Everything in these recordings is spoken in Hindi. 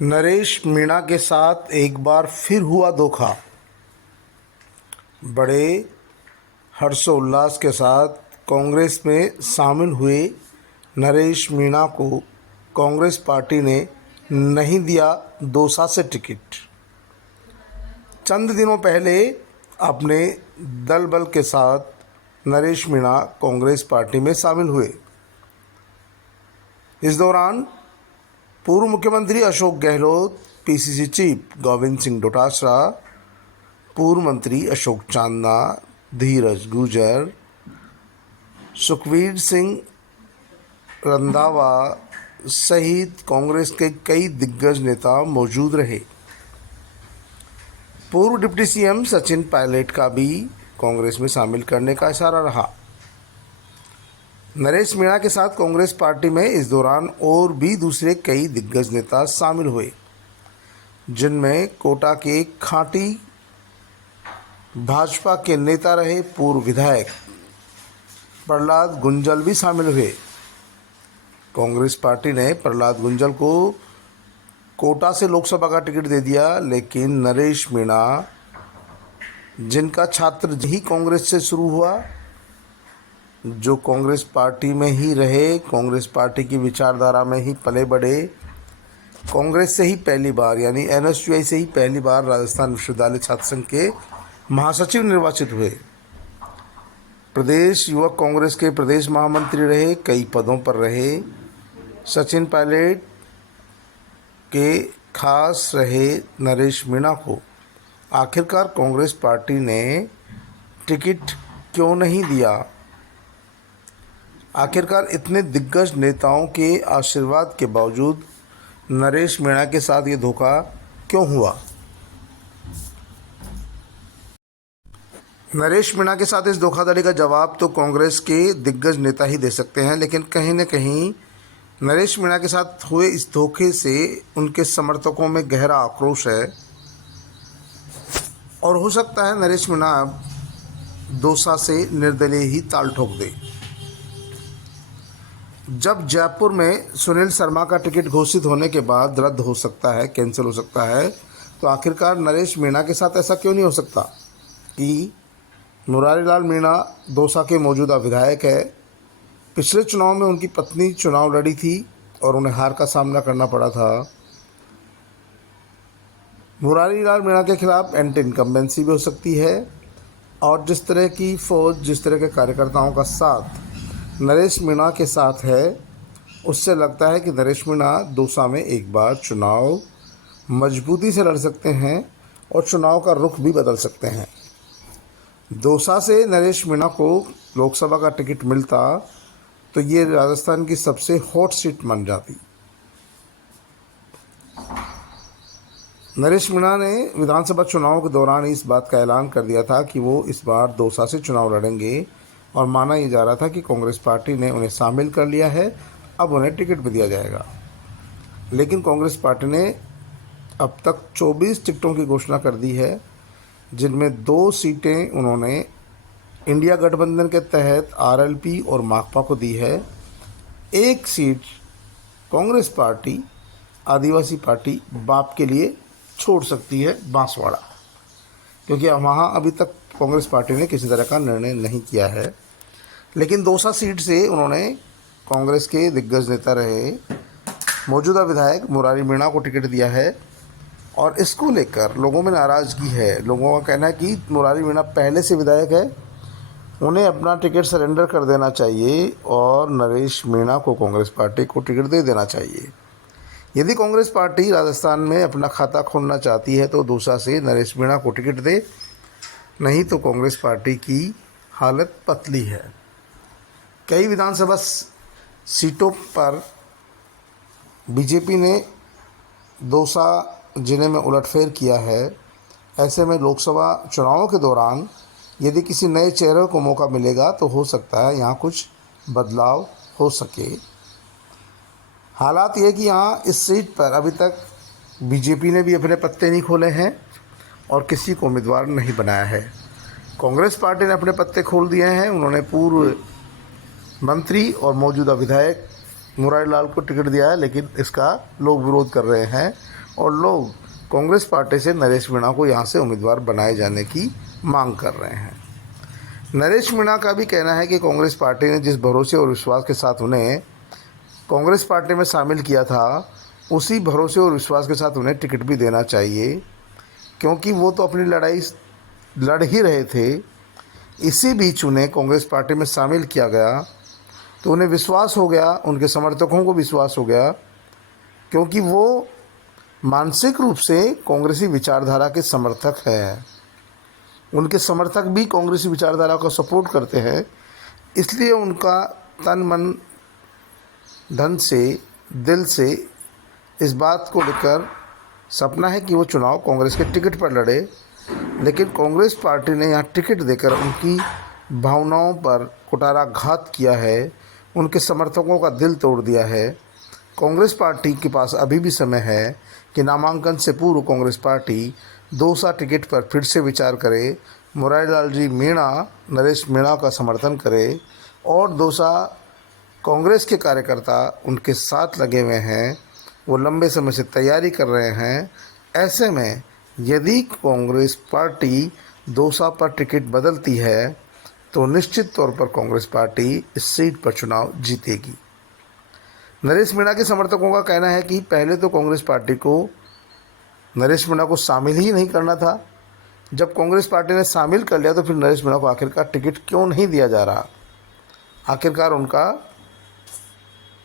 नरेश मीणा के साथ एक बार फिर हुआ धोखा। बड़े हर्षोल्लास के साथ कांग्रेस में शामिल हुए नरेश मीणा को कांग्रेस पार्टी ने नहीं दिया दौसा से टिकट। चंद दिनों पहले अपने दल बल के साथ नरेश मीणा कांग्रेस पार्टी में शामिल हुए। इस दौरान पूर्व मुख्यमंत्री अशोक गहलोत, पीसीसी चीफ गोविंद सिंह डोटासरा, पूर्व मंत्री अशोक चांदना, धीरज गुर्जर, सुखवीर सिंह रंधावा सहित कांग्रेस के कई दिग्गज नेता मौजूद रहे। पूर्व डिप्टी सीएम सचिन पायलट का भी कांग्रेस में शामिल करने का इशारा रहा। नरेश मीणा के साथ कांग्रेस पार्टी में इस दौरान और भी दूसरे कई दिग्गज नेता शामिल हुए, जिनमें कोटा के खांटी भाजपा के नेता रहे पूर्व विधायक प्रहलाद गुंजल भी शामिल हुए। कांग्रेस पार्टी ने प्रहलाद गुंजल को कोटा से लोकसभा का टिकट दे दिया, लेकिन नरेश मीणा, जिनका छात्र ही कांग्रेस से शुरू हुआ, जो कांग्रेस पार्टी में ही रहे, कांग्रेस पार्टी की विचारधारा में ही पले बढ़े, कांग्रेस से ही पहली बार यानी एनएसयूआई से ही पहली बार राजस्थान विश्वविद्यालय छात्र संघ के महासचिव निर्वाचित हुए। प्रदेश युवक कांग्रेस के प्रदेश महामंत्री रहे, कई पदों पर रहे। सचिन पायलट के खास रहे नरेश मीणा को आखिरकार कांग्रेस पार्टी ने टिकट क्यों नहीं दिया? आखिरकार इतने दिग्गज नेताओं के आशीर्वाद के बावजूद नरेश मीणा के साथ ये धोखा क्यों हुआ? नरेश मीणा के साथ इस धोखाधड़ी का जवाब तो कांग्रेस के दिग्गज नेता ही दे सकते हैं, लेकिन कहीं न कहीं नरेश मीणा के साथ हुए इस धोखे से उनके समर्थकों में गहरा आक्रोश है और हो सकता है नरेश मीणा अब दौसा से निर्दलीय ही ताल ठोक दे। जब जयपुर में सुनील शर्मा का टिकट घोषित होने के बाद रद्द हो सकता है, कैंसिल हो सकता है, तो आखिरकार नरेश मीणा के साथ ऐसा क्यों नहीं हो सकता कि मुरारी लाल मीणा दौसा के मौजूदा विधायक है। पिछले चुनाव में उनकी पत्नी चुनाव लड़ी थी और उन्हें हार का सामना करना पड़ा था। मुरारी लाल मीणा के खिलाफ एंटी इनकम्बेंसी भी हो सकती है और जिस तरह की फौज, जिस तरह के कार्यकर्ताओं का साथ नरेश मीणा के साथ है, उससे लगता है कि नरेश मीणा दौसा में एक बार चुनाव मजबूती से लड़ सकते हैं और चुनाव का रुख भी बदल सकते हैं। दौसा से नरेश मीणा को लोकसभा का टिकट मिलता तो ये राजस्थान की सबसे हॉट सीट बन जाती। नरेश मीणा ने विधानसभा चुनाव के दौरान इस बात का ऐलान कर दिया था कि वो इस बार दौसा से चुनाव लड़ेंगे और माना ये जा रहा था कि कांग्रेस पार्टी ने उन्हें शामिल कर लिया है, अब उन्हें टिकट भी दिया जाएगा। लेकिन कांग्रेस पार्टी ने अब तक 24 टिकटों की घोषणा कर दी है, जिनमें 2 सीटें उन्होंने इंडिया गठबंधन के तहत आरएलपी और माकपा को दी है। 1 सीट कांग्रेस पार्टी आदिवासी पार्टी बाप के लिए छोड़ सकती है, बांसवाड़ा, क्योंकि वहाँ अभी तक कांग्रेस पार्टी ने किसी तरह का निर्णय नहीं किया है। लेकिन दौसा सीट से उन्होंने कांग्रेस के दिग्गज नेता रहे मौजूदा विधायक मुरारी मीणा को टिकट दिया है और इसको लेकर लोगों में नाराज़गी है। लोगों का कहना है कि मुरारी मीणा पहले से विधायक है, उन्हें अपना टिकट सरेंडर कर देना चाहिए और नरेश मीणा को कांग्रेस पार्टी को टिकट दे देना चाहिए। यदि कांग्रेस पार्टी राजस्थान में अपना खाता खोलना चाहती है तो दौसा से नरेश मीणा को टिकट दे, नहीं तो कांग्रेस पार्टी की हालत पतली है। कई विधानसभा सीटों पर बीजेपी ने दौसा जिले में उलटफेर किया है। ऐसे में लोकसभा चुनावों के दौरान यदि किसी नए चेहरे को मौका मिलेगा तो हो सकता है यहाँ कुछ बदलाव हो सके। हालात ये कि यहाँ इस सीट पर अभी तक बीजेपी ने भी अपने पत्ते नहीं खोले हैं और किसी को उम्मीदवार नहीं बनाया है। कांग्रेस पार्टी ने अपने पत्ते खोल दिए हैं। उन्होंने पूर्व मंत्री और मौजूदा विधायक मुरारी लाल को टिकट दिया है, लेकिन इसका लोग विरोध कर रहे हैं और लोग कांग्रेस पार्टी से नरेश मीणा को यहाँ से उम्मीदवार बनाए जाने की मांग कर रहे हैं। नरेश मीणा का भी कहना है कि कांग्रेस पार्टी ने जिस भरोसे और विश्वास के साथ उन्हें कांग्रेस पार्टी में शामिल किया था, उसी भरोसे और विश्वास के साथ उन्हें टिकट भी देना चाहिए, क्योंकि वो तो अपनी लड़ाई लड़ ही रहे थे। इसी बीच उन्हें कांग्रेस पार्टी में शामिल किया गया तो उन्हें विश्वास हो गया, उनके समर्थकों को विश्वास हो गया, क्योंकि वो मानसिक रूप से कांग्रेसी विचारधारा के समर्थक हैं। उनके समर्थक भी कांग्रेसी विचारधारा को सपोर्ट करते हैं, इसलिए उनका तन मन धन से दिल से इस बात को लेकर सपना है कि वो चुनाव कांग्रेस के टिकट पर लड़े। लेकिन कांग्रेस पार्टी ने यहाँ टिकट देकर उनकी भावनाओं पर कुठाराघात किया है, उनके समर्थकों का दिल तोड़ दिया है। कांग्रेस पार्टी के पास अभी भी समय है कि नामांकन से पूर्व कांग्रेस पार्टी दौसा टिकट पर फिर से विचार करे, मुरारीलाल जी मीणा, नरेश मीणा का समर्थन करे और दौसा कांग्रेस के कार्यकर्ता उनके साथ लगे हुए हैं, वो लंबे समय से तैयारी कर रहे हैं। ऐसे में यदि कांग्रेस पार्टी दौसा पर टिकट बदलती है तो निश्चित तौर पर कांग्रेस पार्टी इस सीट पर चुनाव जीतेगी। नरेश मीणा के समर्थकों का कहना है कि पहले तो कांग्रेस पार्टी को नरेश मीणा को शामिल ही नहीं करना था। जब कांग्रेस पार्टी ने शामिल कर लिया तो फिर नरेश मीणा को आखिरकार टिकट क्यों नहीं दिया जा रहा? आखिरकार उनका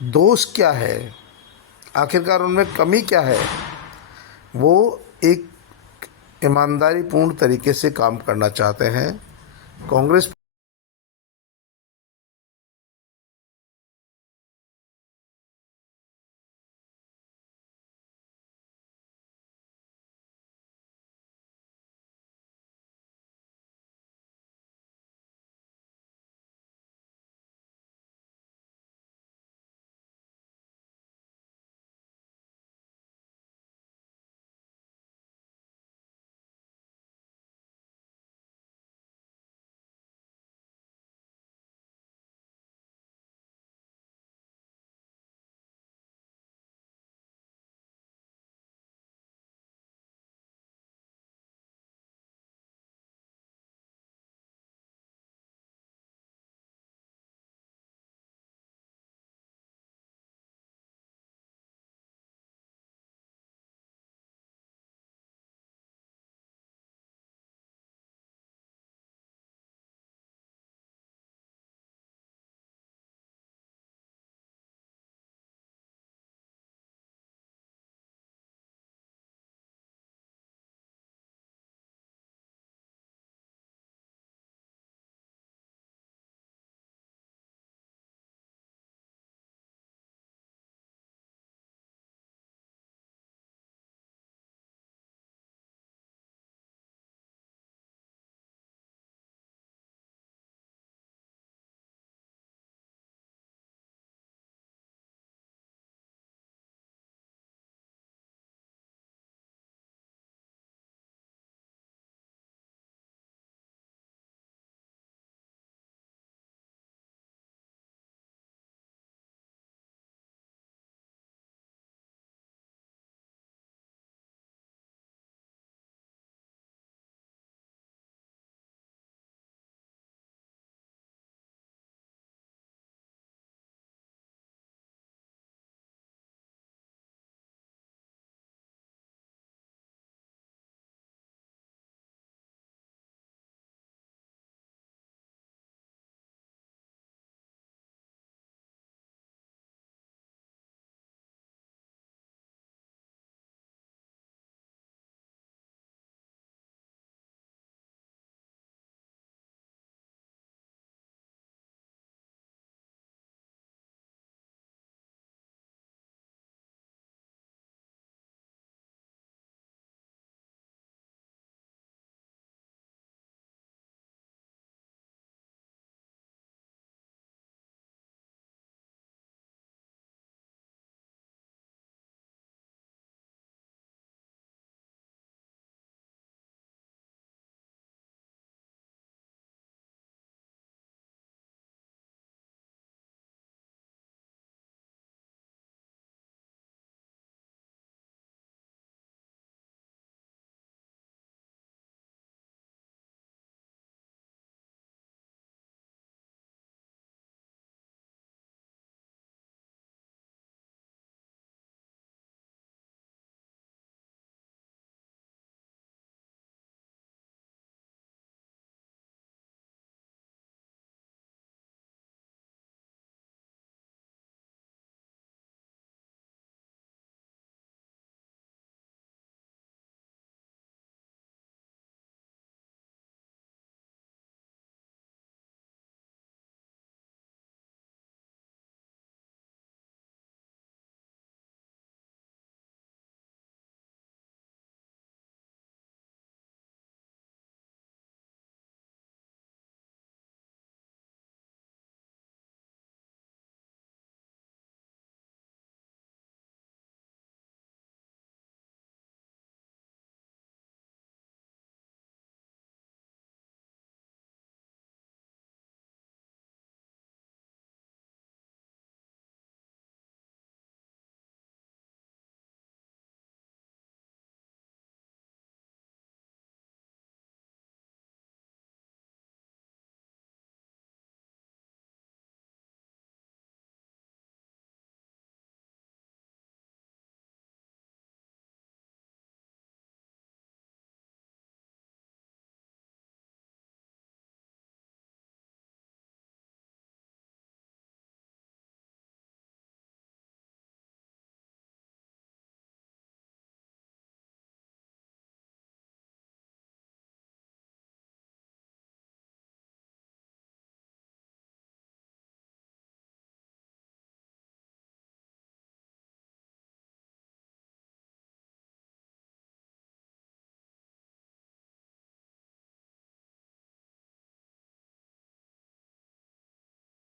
दोष क्या है? आखिरकार उनमें कमी क्या है? वो एक ईमानदारी पूर्ण तरीके से काम करना चाहते हैं। कांग्रेस